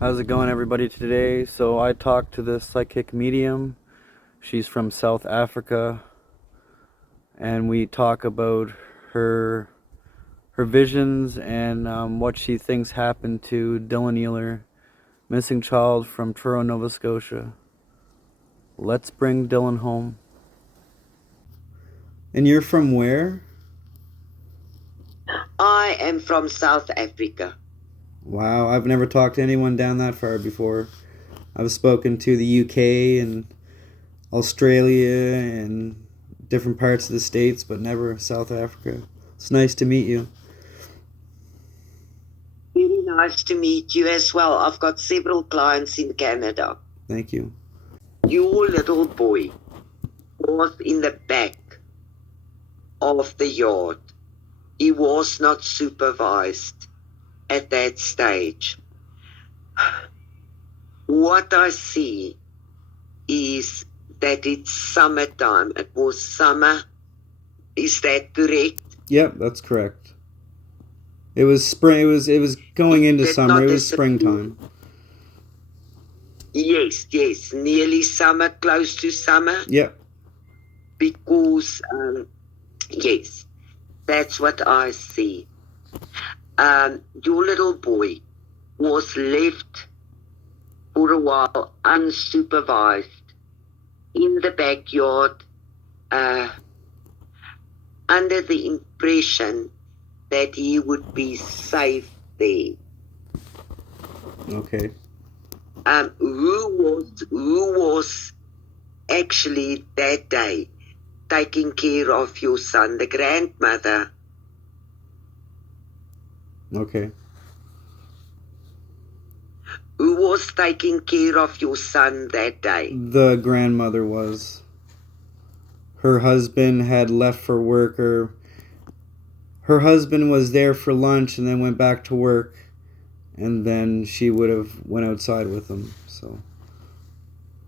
How's it going, everybody, today? So I talked to this psychic medium. She's from South Africa, and we talk about her her visions and what she thinks happened to Dylan Ehler, missing child from Truro, Nova Scotia. Let's bring Dylan home. And you're from where? I am from South Africa. Wow, I've never talked to anyone down that far before. I've spoken to the UK and Australia and different parts of the States, but never South Africa. It's nice to meet you. Very nice to meet you as well. I've got several clients in Canada. Thank you. Your little boy was in the back of the yard. He was not supervised at that stage. What I see is that it's summertime. It was summer. Is that correct? Yep, that's correct. It was spring. It was going into summer. It was springtime. Yes, nearly summer, close to summer. Yep. Because yes, that's what I see. Your little boy was left for a while unsupervised in the backyard, under the impression that he would be safe there. Okay. Who was actually that day taking care of your son? The grandmother. Okay. Who was taking care of your son that day? The grandmother was. Her husband had left for work, or her husband was there for lunch and then went back to work, and then she would have went outside with him. So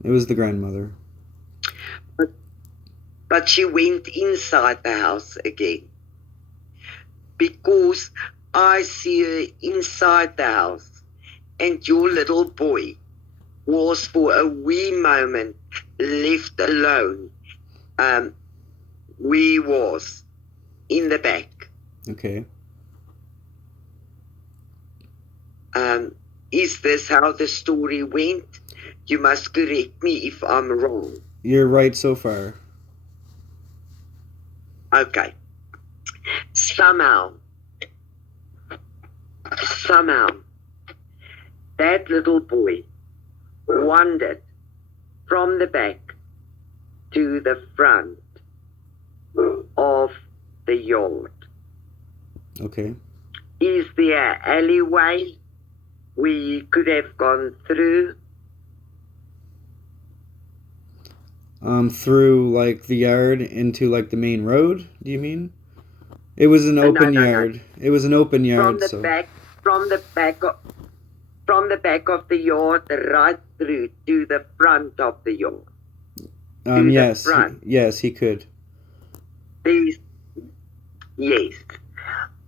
it was the grandmother. But she went inside the house again, because I see her inside the house, and your little boy was for a wee moment left alone. We was in the back. Okay. Is this how the story went? You must correct me if I'm wrong. You're right so far. Okay. Somehow, that little boy wandered from the back to the front of the yard. Okay. Is there an alleyway we could have gone through? Through like the yard into like the main road, do you mean? It was an open yard. It was an open yard. From the back of the yard, right through to the front of the yard. Yes. Yes, he could. Yes.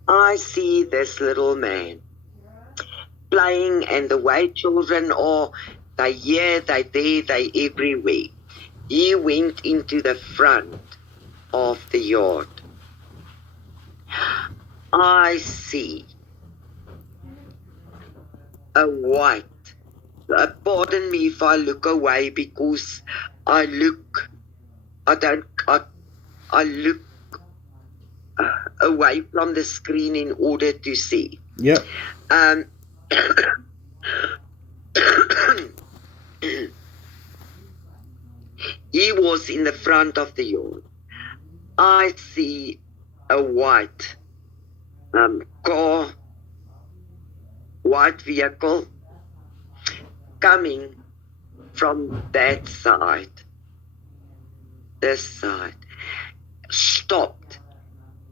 I see this little man playing, and the way children are, they here, they there, they everywhere. He went into the front of the yard. I see a white, pardon me if I look away, because I look away from the screen in order to see. Yep. He was in the front of the yard. I see a white car, white vehicle coming from that side, this side, stopped,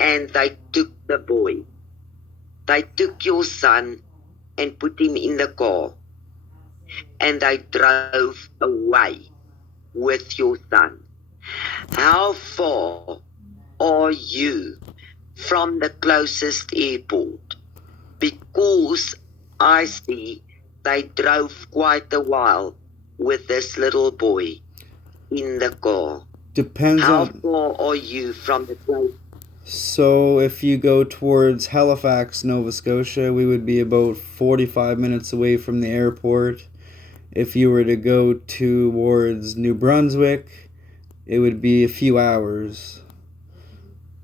and they took the boy. They took your son and put him in the car, and they drove away with your son. How far are you from the closest airport? Because I see they drove quite a while with this little boy in the car. Depends How on... far are you from the place? So if you go towards Halifax, Nova Scotia, we would be about 45 minutes away from the airport. If you were to go towards New Brunswick, it would be a few hours.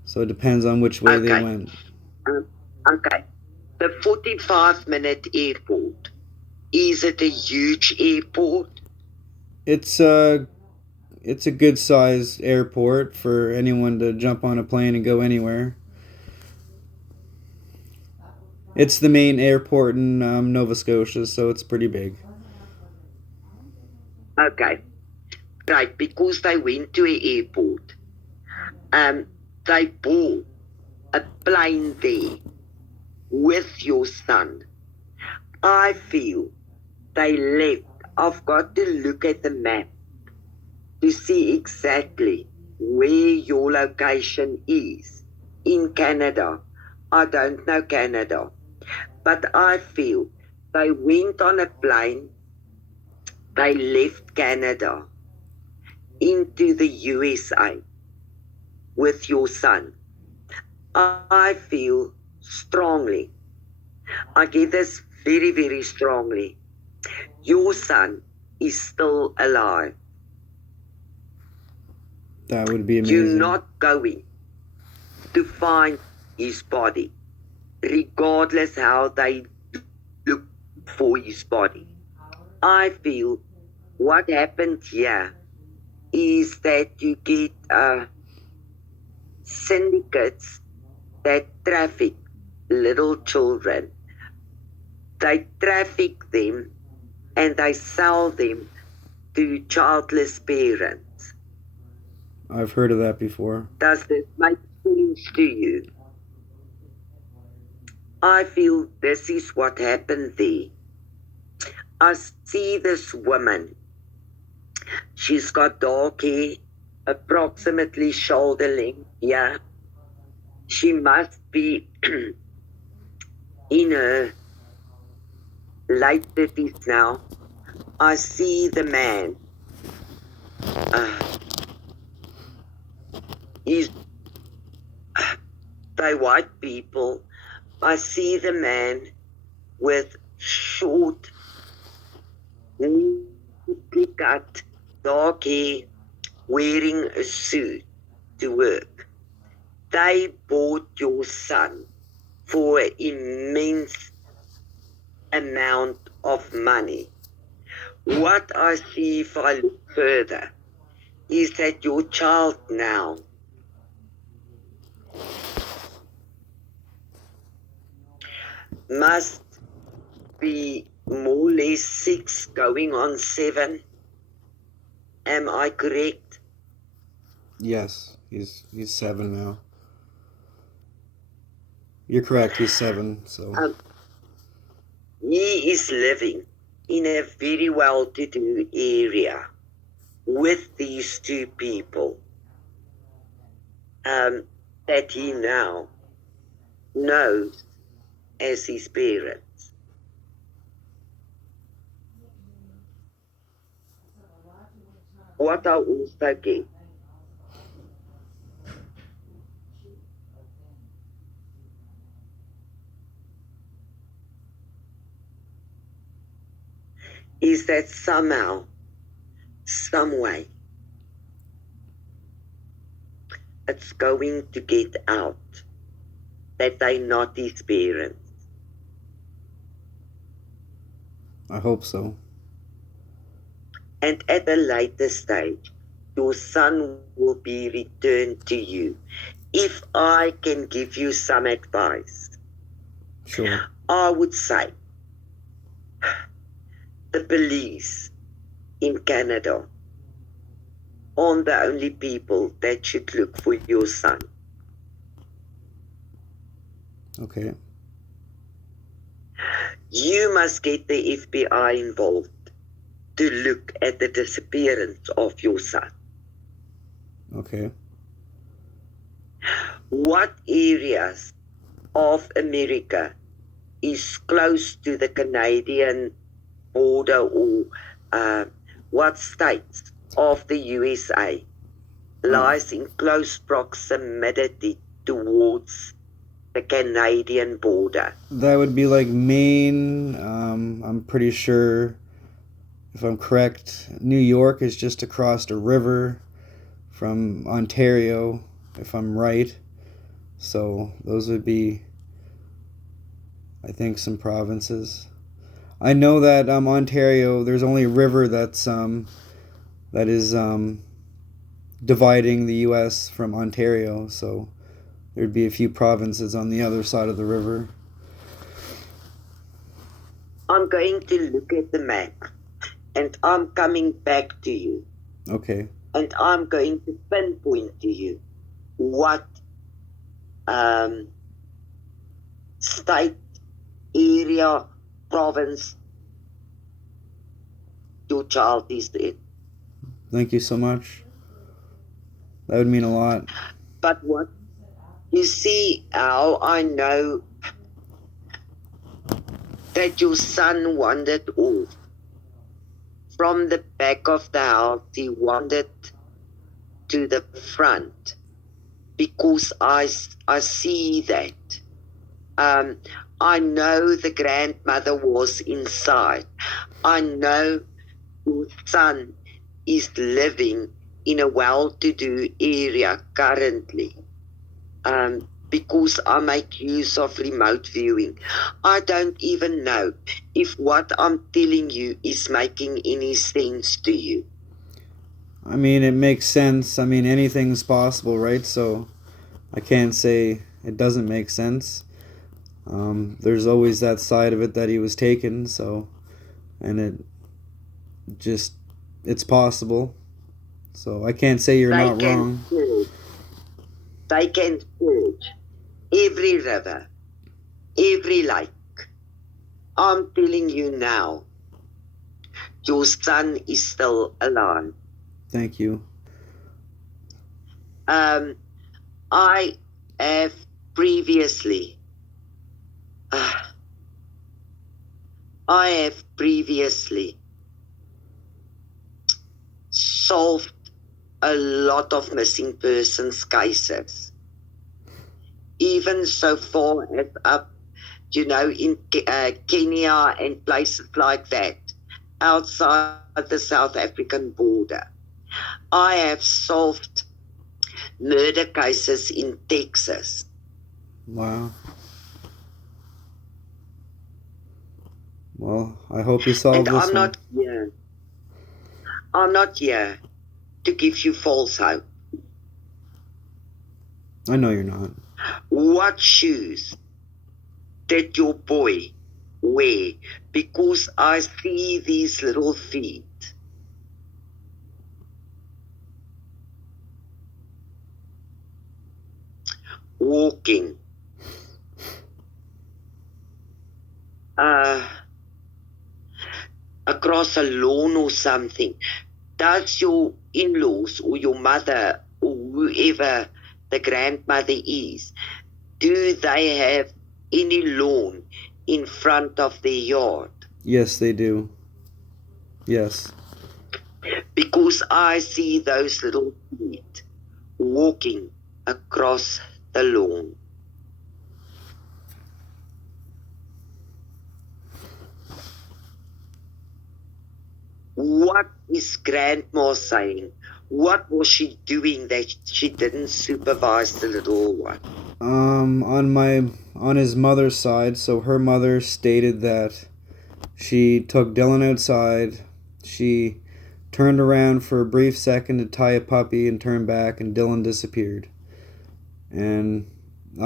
So it depends on which way they went. Okay. The 45-minute airport, is it a huge airport? It's a good sized airport for anyone to jump on a plane and go anywhere. It's the main airport in Nova Scotia, so it's pretty big. Okay. Right, because they went to an airport. They bought a plane there with your son. I feel they left. I've got to look at the map to see exactly where your location is in Canada. I don't know Canada, but I feel they went on a plane, they left Canada into the USA with your son. I feel strongly, I get this very, very strongly, your son is still alive. That would be amazing. You're not going to find his body, regardless how they look for his body. I feel what happened here is that you get syndicates that traffic little children. They traffic them and they sell them to childless parents. I've heard of that before. Does this make sense to you? I feel this is what happened there. I see this woman. She's got dark hair, approximately shoulder length. Yeah. She must be in her late 30s now. I see the man. By white people. I see the man with short, neatly cut, dark hair, wearing a suit to work. They bought your son for an immense amount of money. What I see if I look further is that your child now must be more or less 6 going on 7. Am I correct? Yes, he's 7 now. You're correct, he's 7, so... He is living in a very well-to-do area with these 2 people that he now knows as his parents. What I also get is that somehow, some way, it's going to get out that they're not his parents. I hope so. And at a later stage, your son will be returned to you. If I can give you some advice, Sure. I would say the police in Canada aren't the only people that should look for your son. Okay. You must get the FBI involved to look at the disappearance of your son. Okay. What areas of America is close to the Canadian border or what states of the USA lies in close proximity towards the Canadian border? That would be like Maine. I'm pretty sure, if I'm correct, New York is just across a river from Ontario, if I'm right. So those would be, I think, some provinces. I know that Ontario, there's only a river that is dividing the U.S. from Ontario, so there'd be a few provinces on the other side of the river. I'm going to look at the map and I'm coming back to you. Okay. And I'm going to pinpoint to you what state, area, province your child is in. Thank you so much. That would mean a lot. But what you see how I know that your son wandered off from the back of the house. He wandered to the front because I see that. I know the grandmother was inside. I know your son is living in a well-to-do area currently. Because I make use of remote viewing. I don't even know if what I'm telling you is making any sense to you. I mean, it makes sense. I mean, anything's possible, right? So I can't say it doesn't make sense. There's always that side of it that he was taken, so, and it's possible. So I can't say you're not wrong. They can search every river, every lake. I'm telling you now, your son is still alive. Thank you. I have previously solved a lot of missing persons cases, even so far as up, in Kenya and places like that, outside the South African border. I have solved murder cases in Texas. Wow. Well, I hope you solve this one. I'm not here to give you false hope. I know you're not. What shoes did your boy wear? Because I see these little feet. Walking across a lawn or something. Does your in-laws or your mother or whoever the grandmother is, do they have any lawn in front of their yard? Yes, they do. Yes. Because I see those little feet walking across the lawn. What is Grandma saying? What was she doing that she didn't supervise the little one? On his mother's side, so her mother stated that she took Dylan outside. She turned around for a brief second to tie a puppy and turned back, and Dylan disappeared. And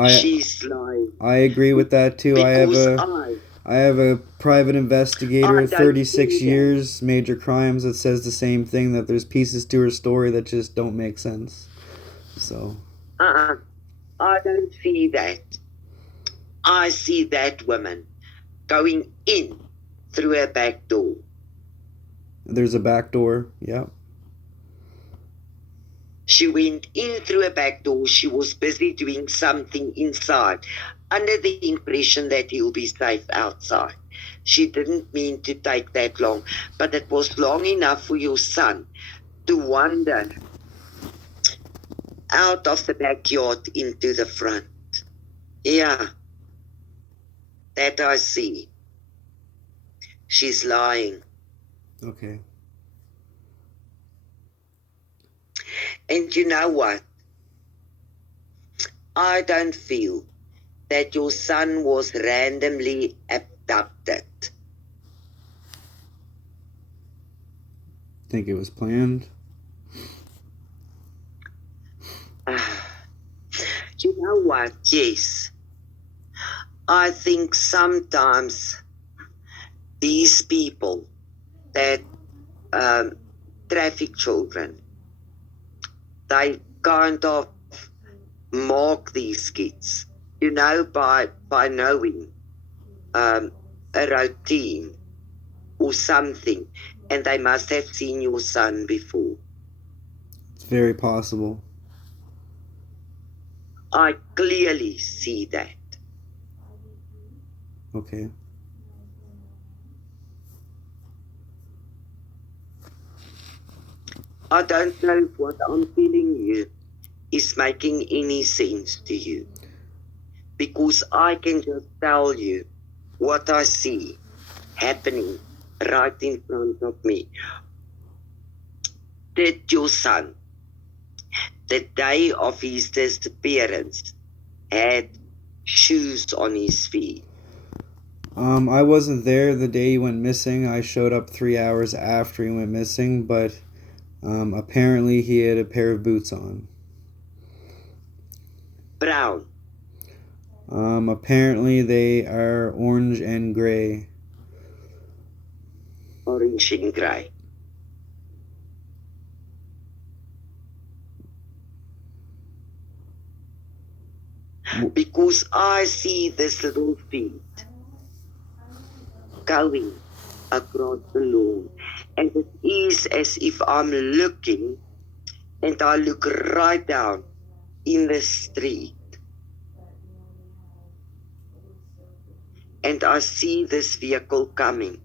She's lying. I agree with that too. I have a private investigator, 36 years, major crimes, that says the same thing, that there's pieces to her story that just don't make sense. So. I don't see that. I see that woman going in through a back door. There's a back door, yeah. She went in through a back door. She was busy doing something inside, under the impression that he'll be safe outside. She didn't mean to take that long, but it was long enough for your son to wander out of the backyard into the front. Yeah, that I see. She's lying. Okay. And you know what? I don't feel that your son was randomly abducted. Think it was planned? You know what? Yes. I think sometimes these people that traffic children, they kind of mark these kids, you know, by knowing a routine or something, and they must have seen your son before. It's very possible. I clearly see that. Okay. I don't know if what I'm telling you is making any sense to you, because I can just tell you what I see happening right in front of me. Did your son, the day of his disappearance, had shoes on his feet? I wasn't there the day he went missing. I showed up 3 hours after he went missing, but apparently he had a pair of boots on. Brown. Apparently they are orange and gray. Orange and grey. Because I see this little feet going across the lawn, and it is as if I'm looking, and I look right down in the street, and I see this vehicle coming.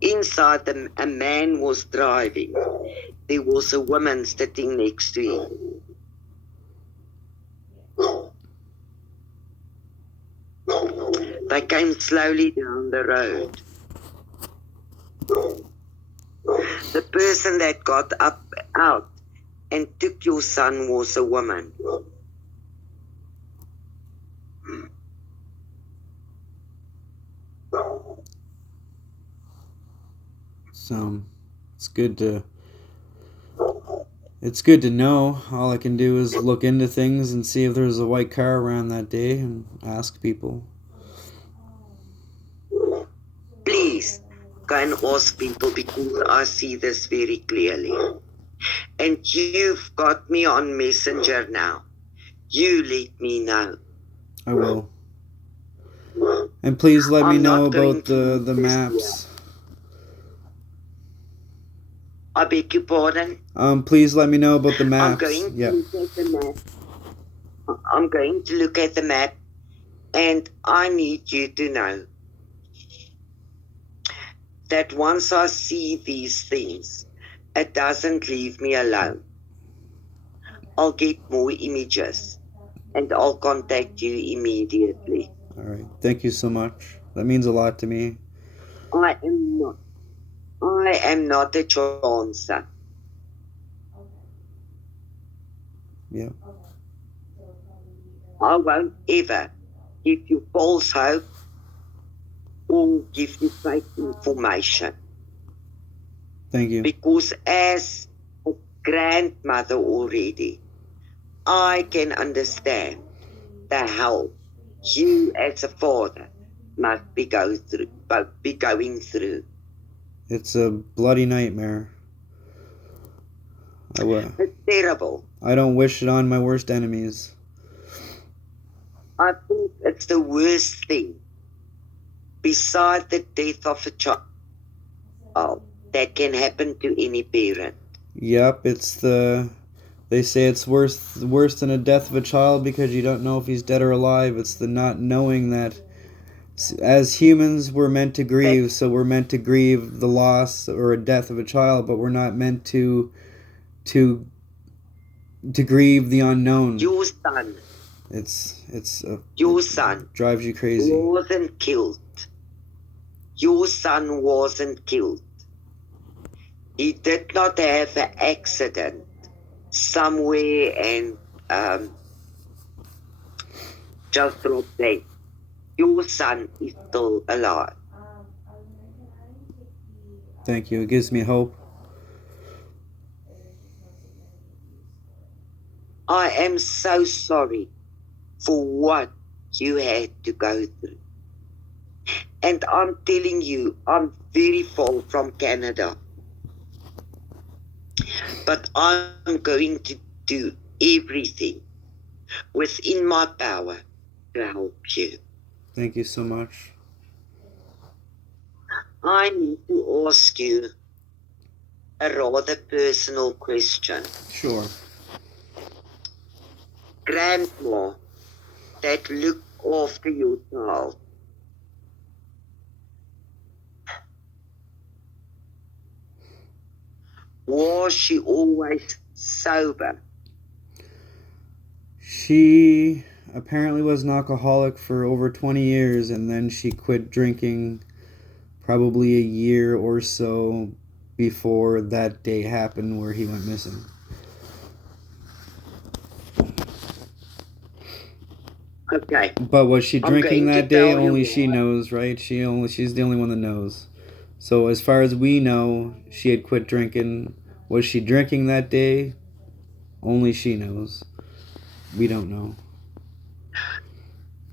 Inside, a man was driving. There was a woman sitting next to him. They came slowly down the road. The person that got out and took your son was a woman. So it's good to know. All I can do is look into things and see if there's a white car around that day and ask people. Please go and ask people, because I see this very clearly. And you've got me on Messenger now. You let me know. I will. And please let me I'm know not going about to the this maps. I beg your pardon? Please let me know about the I'm maps. going to Yeah. look at the map. I'm going to look at the map, and I need you to know that once I see these things, it doesn't leave me alone. I'll get more images, and I'll contact you immediately. All right. Thank you so much. That means a lot to me. I am not a Jansen. Yeah. I won't ever give you false hope or give you fake information. Thank you. Because as a grandmother already, I can understand the hell you as a father must be going through. It's a bloody nightmare. It's terrible. I don't wish it on my worst enemies. I think it's the worst thing, beside the death of a child, that can happen to any parent. Yep, they say it's worse than a death of a child because you don't know if he's dead or alive. It's the not knowing that As humans, we're meant to grieve, so we're meant to grieve the loss or a death of a child, but we're not meant to grieve the unknown. Your son. Your son drives you crazy. wasn't killed. Your son wasn't killed. He did not have an accident somewhere and just dropped dead. Your son is still alive. Thank you. It gives me hope. I am so sorry for what you had to go through. And I'm telling you, I'm very far from Canada. But I'm going to do everything within my power to help you. Thank you so much. I need to ask you a rather personal question. Sure. Grandma that looked after your child, was she always sober? She apparently was an alcoholic for over 20 years, and then she quit drinking probably a year or so before that day happened where he went missing. Okay. But was she drinking that day? Only she why. knows, right? She's the only one that knows. So as far as we know, she had quit drinking. Was she drinking that day? Only she knows. We don't know.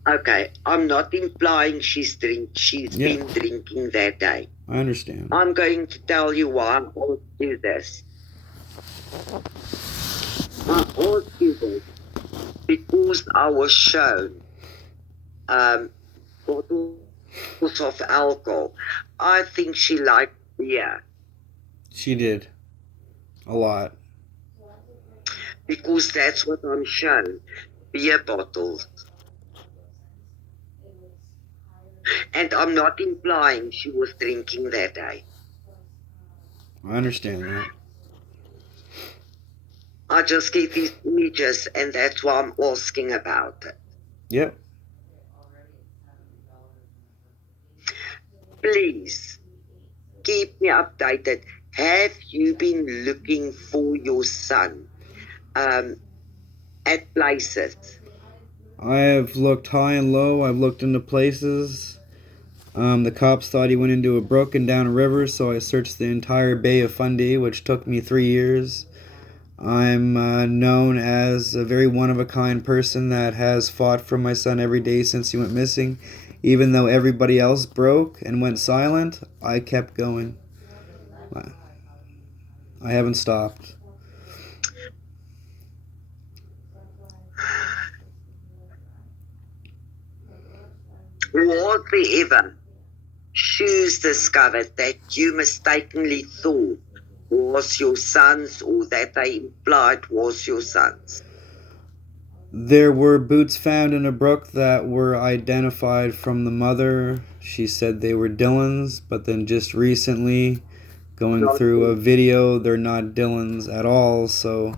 Okay, I'm not implying she's been drinking that day. I understand. I'm going to tell you why I asked you this. I asked you this because I was shown bottles of alcohol. I think she liked beer. She did. A lot. Because that's what I'm shown. Beer bottles. And I'm not implying she was drinking that day. I understand that. I just get these images and that's why I'm asking about it. Yep. Please, keep me updated. Have you been looking for your son at places? I have looked high and low. I've looked into places. The cops thought he went into a broken down river, so I searched the entire Bay of Fundy, which took me 3 years. I'm known as a very one-of-a-kind person that has fought for my son every day since he went missing. Even though everybody else broke and went silent, I kept going. I haven't stopped. Was there ever shoes discovered that you mistakenly thought was your son's or that they implied was your son's? There were boots found in a brook that were identified from the mother. She said they were Dylan's, but then just recently, going through a video, they're not Dylan's at all, so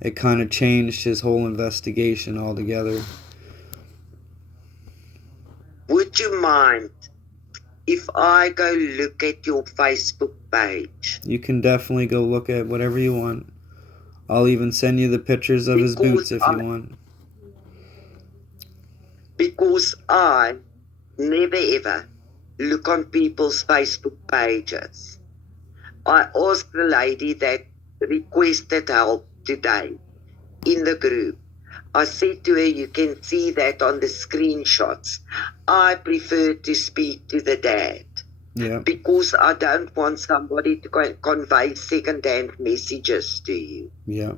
it kind of changed his whole investigation altogether. Would you mind if I go look at your Facebook page? You can definitely go look at whatever you want. I'll even send you the pictures of his boots if you want. Because I never ever look on people's Facebook pages. I asked the lady that requested help today in the group. I said to her, you can see that on the screenshots. I prefer to speak to the dad. Yeah. Because I don't want somebody to convey second-hand messages to you. Yeah.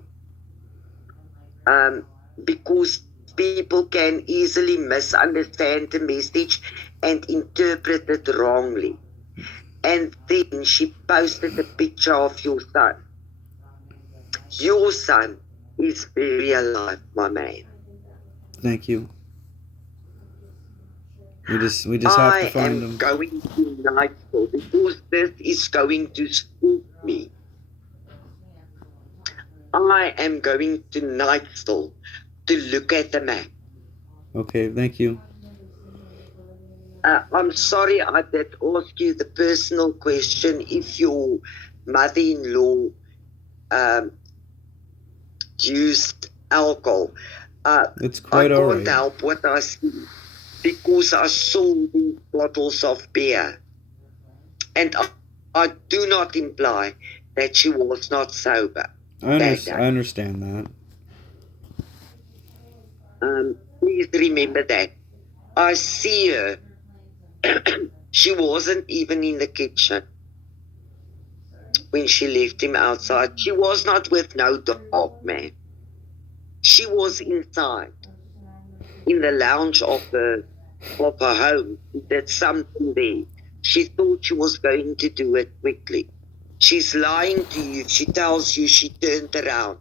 Because people can easily misunderstand the message and interpret it wrongly. And then she posted a picture of your son. Your son is very alive, my man. Thank you. We just have to I find am him. going to Nigel because this is going to spook me. I am going to Nigel to look at the map. Okay, thank you. I'm sorry I did ask you the personal question if your mother-in-law used alcohol. It's I quite all can't right. help what I see because I saw these bottles of beer. And I do not imply that she was not sober that day. I understand that. Please remember that. I see her. She wasn't even in the kitchen when she left him outside. She was not with no dog man. She was inside in the lounge of her home. She did something there. She thought she was going to do it quickly. She's lying to you. She tells you she turned around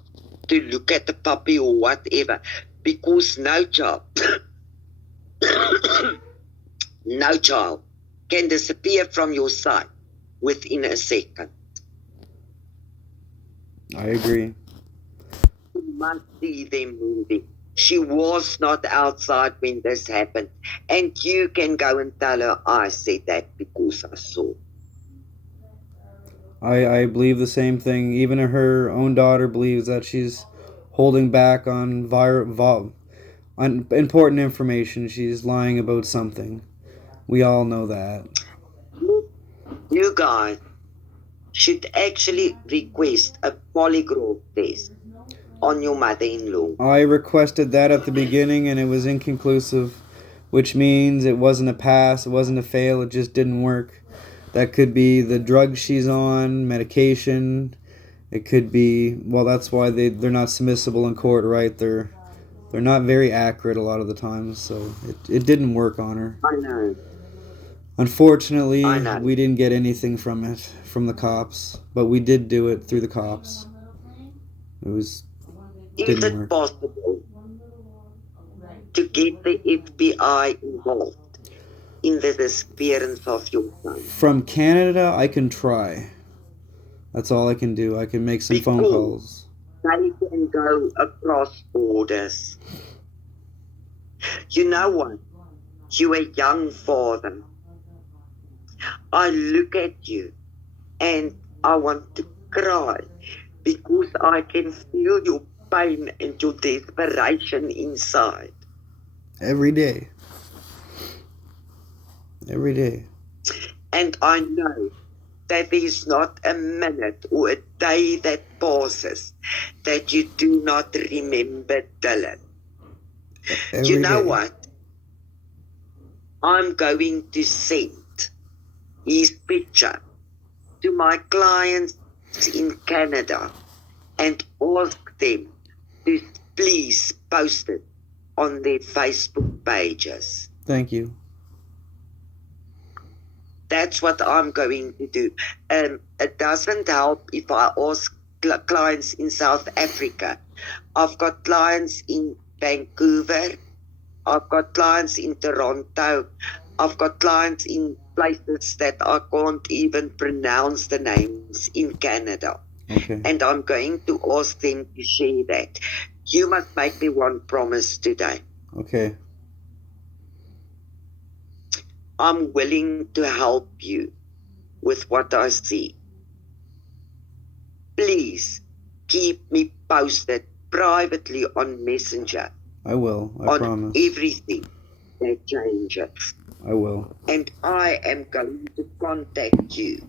to look at the puppy or whatever, because no child no child can disappear from your sight within a second. I agree. You must see them moving. She was not outside when this happened, and you can go and tell her I said that because I saw. I believe the same thing. Even her own daughter believes that she's holding back on on important information. She's lying about something. We all know that. You guys should actually request a polygraph test on your mother-in-law. I requested that at the beginning and it was inconclusive, which means it wasn't a pass, it wasn't a fail, it just didn't work. That could be the drugs she's on, medication. It could be, well, that's why they're not submissible in court, right? They're not very accurate a lot of the times, so it didn't work on her. I know. Unfortunately, I know. we didn't get anything from it, from the cops, but we did do it through the cops. Is Didn't it work. possible to get the FBI involved in the disappearance of your son? From Canada, I can try. That's all I can do. I can make some phone Because calls. they can go across borders. You know what? You're a young father. I look at you and I want to cry because I can feel your pain and your desperation inside. Every day. Every day. And I know that there's not a minute or a day that passes that you do not remember Dylan. Every You know day. what? I'm going to send his picture to my clients in Canada and ask them to please post it on their Facebook pages. Thank you. That's what I'm going to do. It doesn't help if I ask clients in South Africa. I've got clients in Vancouver. I've got clients in Toronto. I've got clients in places that I can't even pronounce the names in Canada. Okay. And I'm going to ask them to share that. You must make me one promise today. Okay. I'm willing to help you with what I see. Please keep me posted privately on Messenger. I will. I promise. On everything that changes. I will. And I am going to contact you